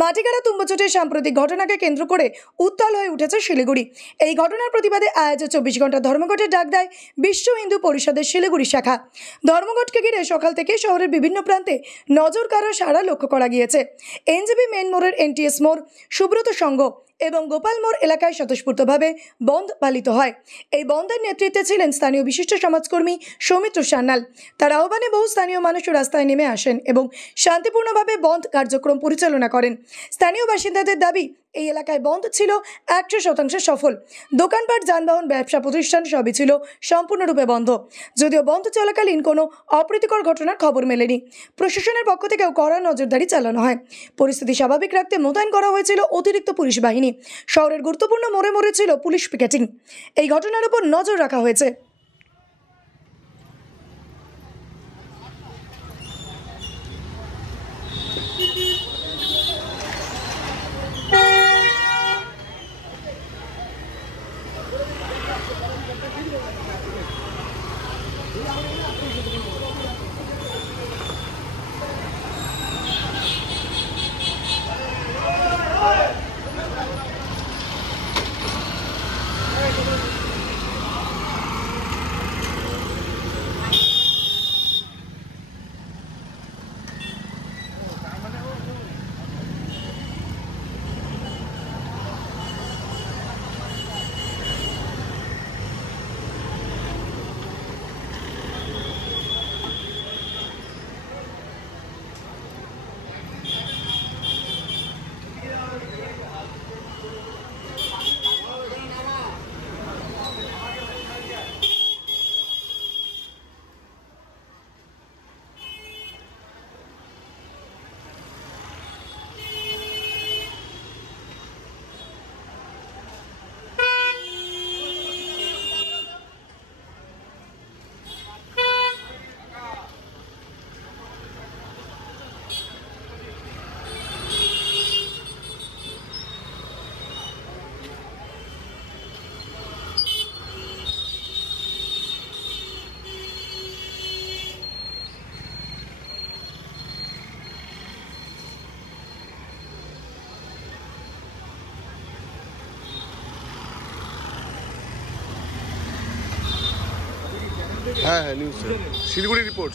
মাটিগাড়া তুম্বচটের সাম্প্রতিক ঘটনাকে কেন্দ্র করে উত্তাল হয়ে উঠেছে শিলিগুড়ি। এই ঘটনার প্রতিবাদে আজ 24 ঘন্টা ধর্মঘটের ডাক দেয় বিশ্ব হিন্দু পরিষদের শিলিগুড়ি শাখা। ধর্মঘটকে ঘিরে সকাল থেকে শহরের বিভিন্ন প্রান্তে নজর কাড়ার সাড়া লক্ষ্য করা গিয়েছে। এনজেপি মেন মোড়ের এনটিএস মোড়, সুব্রত সংঘ এবং গোপাল মোড় এলাকায় স্বতঃস্ফূর্তভাবে বন্ধ পালিত হয়। এই বন্ধের নেতৃত্বে ছিলেন স্থানীয় বিশিষ্ট সমাজকর্মী সৌমিত্র সান্যাল। তার আহ্বানে বহু স্থানীয় মানুষ রাস্তায় নেমে আসেন এবং শান্তিপূর্ণভাবে বন্ধ কার্যক্রম পরিচালনা করেন। স্থানীয় বাসিন্দাদের দাবি, এই এলাকায় বন্ধ ছিল 100% সফল। দোকানপাট, যানবাহন, ব্যবসা প্রতিষ্ঠান সবই ছিল সম্পূর্ণরূপে বন্ধ। যদিও বন্ধ চলাকালীন কোনো অপ্রীতিকর ঘটনার খবর মেলেনি। প্রশাসনের পক্ষ থেকেও কড়া নজরদারি চালানো হয়। পরিস্থিতি স্বাভাবিক রাখতে মোতায়েন করা হয়েছিল অতিরিক্ত পুলিশ বাহিনী। শহরের গুরুত্বপূর্ণ মোড়ে মোড়ে ছিল পুলিশ পিকেটিং। এই ঘটনার উপর নজর রাখা হয়েছে। হ্যাঁ, নিউজ শিলিগুড়ি রিপোর্ট।